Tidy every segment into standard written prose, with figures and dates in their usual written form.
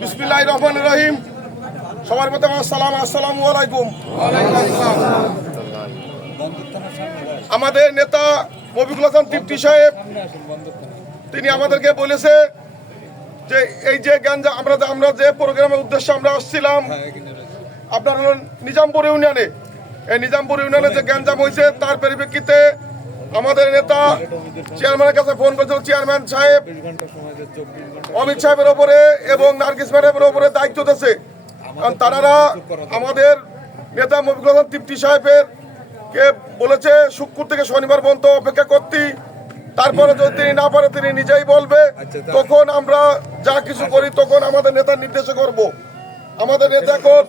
বিসমিল্লাহির রহমানির রহিম। সবার প্রথমে আসসালামু আলাইকুম। আমাদের নেতা মফিকুল হাসান টিপটি সাহেব তিনি আমাদেরকে বলেছে যে এই যে গাঞ্জা আমরা যে প্রোগ্রামের উদ্দেশ্যে আমরা আসছিলাম আপনার হল নিজামপুর ইউনিয়নে, এই নিজামপুর ইউনিয়নে যে গ্যাঞ্জাম হয়েছে তার পরিপ্রেক্ষিতে আমাদের নেতা চেয়ারম্যানের কাছে ফোন করেছিল। চেয়ারম্যান সাহেব অমিত সাহেবের ওপরে এবং নার্গিস ম্যাডামের ওপরে দায়িত্ব দিয়েছে, কারণ তারা আমাদের নেতা মফিকুল হাসান টিপটি সাহেবের কে বলেছে শুক্র থেকে শনিবার পর্যন্ত অপেক্ষা করতে, তারপরে যদি তিনি না পারে তিনি নিজেই বলবে, তখন আমরা যা কিছু করি তখন আমাদের নেতার নির্দেশে করব। আমাদের নেতা এখন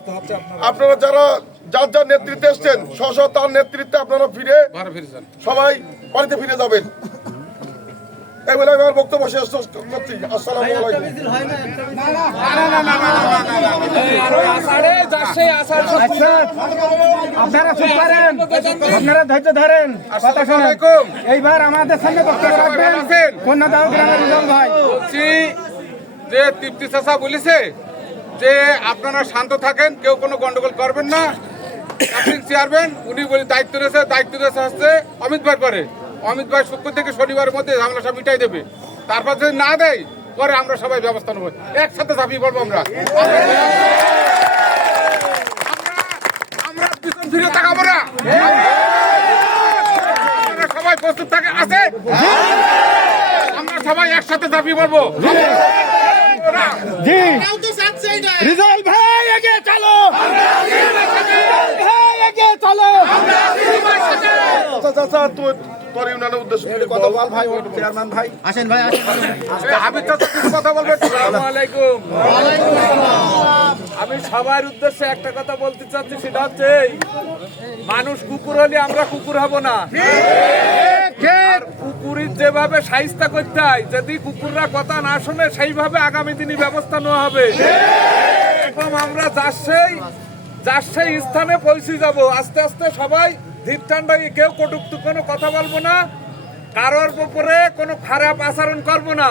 আপনারা যারা যার যার নেতৃত্বে এসছেন স্ব তার নেতৃত্বে আপনারা সবাই বাড়িতে ফিরে যাবেন। এই বলে আমার বক্তব্য শেষ করছি। আসসালামু আলাইকুম। আপনারা চুপ করেন, আপনারা ধৈর্য ধরেন, কথা শুনুন। এইবার আমাদের সামনে বক্তব্য রাখবেন কন্যাদাহ গ্রামের রিজাল ভাই। বলছি যে তৃপ্তি চাচা বলেছে যে আপনারা শান্ত থাকেন, কেউ কোনো গন্ডগোল করবেন না। চেয়ারম্যান উনি বলে দায়িত্ব রয়েছে হচ্ছে অমিত ভাই পরে। অমিত ভাই শুক্র থেকে শনিবারের মধ্যে ঝামেলা সব মিটাই দেবে। তারপর যদি না দেয় পরে আমরা সবাই ব্যবস্থা নেবো, একসাথে ঝাঁপিয়ে পড়বো। আমরা পিছন ফিরে তাকাবো না। সবাই প্রস্তুত থাকে আছে, আমরা সবাই একসাথে ঝাঁপিয়ে পড়বো। জি রিজাল ভাই এগিয়ে চলো, ভাই এগিয়ে চলো। চাচা তোর ইউনিয়নের উদ্দেশ্য কথা বল ভাই। চেয়ারম্যান ভাই আসেন ভাই, হাবিব চাচা কিছু কথা বলবেন? আসসালামু আলাইকুম। আমি সবার উদ্দেশ্যে একটা কথা বলতে চাচ্ছি, সেটা হচ্ছে মানুষ কুকুর হলে আমরা কুকুর হব না। কুকুরের যেভাবে শাইস্তা করতে হয়, যদি কুকুররা কথা না শুনে সেইভাবে আগামী দিনে ব্যবস্থা নেওয়া হবে। এরকম আমরা যার সেই স্থানে পৌঁছে যাব। আস্তে আস্তে সবাই ধীর ঠান্ডা, কেউ কটুক্তি কোনো কথা বলবো না, কারোর উপরে কোনো খারাপ আচরণ করব না।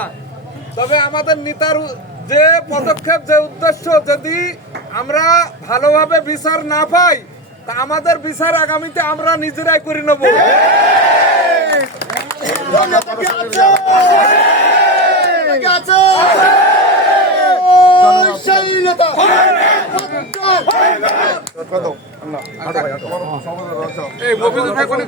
তবে আমাদের নেতার যে পদক্ষেপ, যে উদ্দেশ্য, যদি আমরা ভালোভাবে বিচার না পাই তা আমাদের বিচার আগামীতে আমরা নিজেরাই করে নেব। এই মফিজুল ভাই কোন